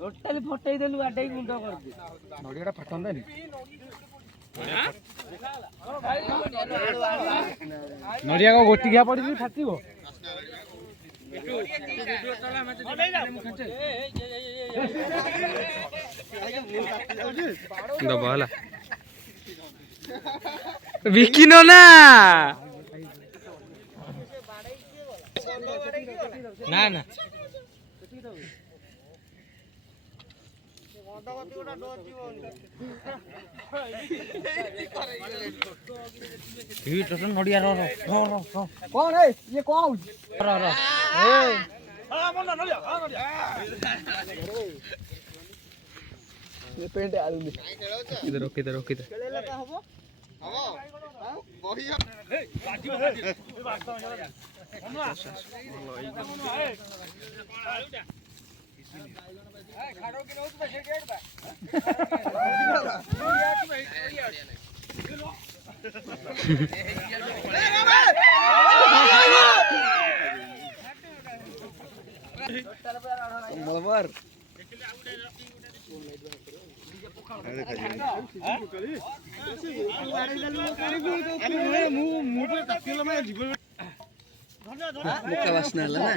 ଟୋଟାଲି ଫଟେଇ ଦେଲୁ ଆଡେଇ ଗୁଣ୍ଡ କରିଦେ ନଡ଼ିଆଟା ଫାଟନ୍ତାନି ନଡ଼ିଆ କଣ ଗୋଟିକିଆ ପଡ଼ିଛି ଫାଟିବ ଦବ ହେଲା ବିକିନ ନା ନା ନା ନଡ଼ିଆ କଣ ଇଏ କଣ ହଉଛି ରଖିଦେ ରଖିଦେ ବାସ୍ନା ହେଲା ନା